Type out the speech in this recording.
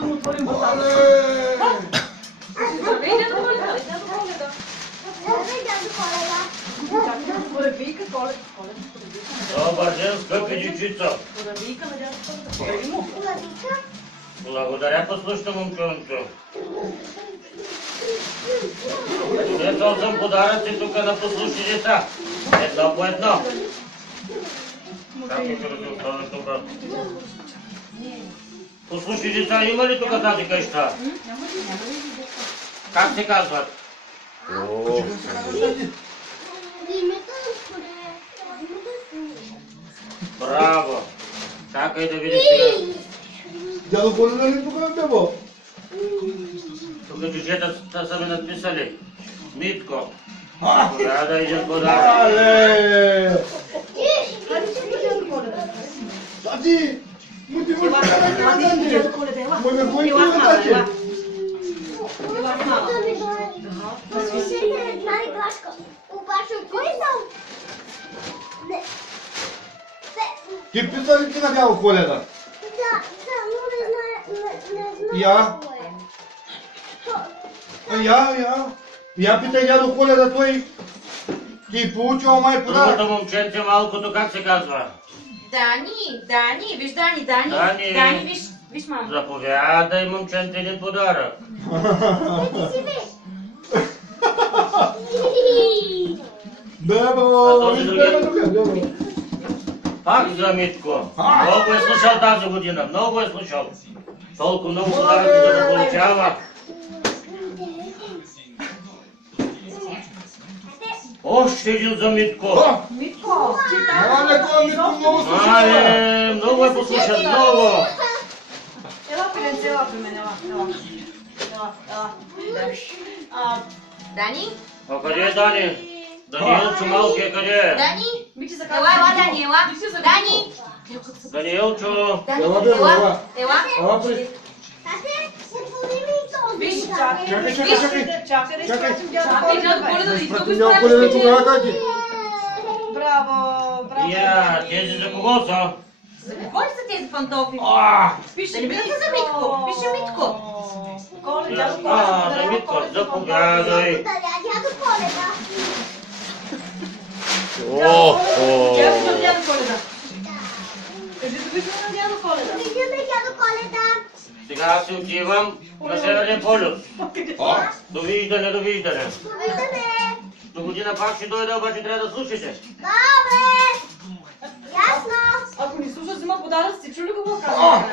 да му отворим вратата. Здравей, дядо Коледа. Дядо Коледа. Здравей, дядо Коледа. Коравийка, Коледа. Добър ден, скъпи дечица. Коравийка на дядо Коледа. Корави му. Коравийка. Благодаря, послушна момчончо. Донесъл съм подаръци тук на послушни деца. Едно по едно. Чакай, да се оставя тук. Послушни деца, има ли тук тази къща? Как се казват? Браво! Чакай да видиш сега. Дядо Коледа ли тук е бебо? Тук джуджета са ми надписали. Митко. Трябва да един подарък. Але! Тати! Мути, мути, Дядо Коледа, ела. Мой ме ходи Ела с тук, мама, тати! ела. Ела с мама. Ти писа ли ти на дядо Коледа? но не знам. Я? Я питай дядо Коледа, той ти получил май подарък. Другото момченце малкото как се казва? Дани, виж Дани. Дани. Виж мама. Заповядай момченце един подарък. Бебо, виж бебо тук. Пак за Митко. Много е слушал тази година, много е слушал. Толкова много подаръци да получава. Още един за Митко. Митко, Мале, това Митко много слуша. Мале, много е послушан, много. ела пиленце, ела при мен, ела. Дани? А къде е Дани? Даниелчо малкия къде е? Дани? Мити се Ела, Дани, ела. Дани? Даниелчо. Ела, бебо, ела. Ела? Ела, при. Виж, чакай. Чакай да изпратим дядо Коледа да Прати дядо Коледа тогава как е? Браво. Я, тези за кого са? За какво ли са тези пантофи? Пише Да не бидат за Митко. Пише Митко. Коледа, дядо Коледа. За Митко, заповядай. Дядо Коледа. Дядо Коледа. Кажи довиждане на дядо Коледа. Виждаме дядо Коледа. Сега аз си отивам на Северен полюс. Довиждане. Довиждане. До година пак ще дойда, обаче трябва да слушате. Добре. Ясно. Ако ни слуша, взима подаръци. Чули какво казва?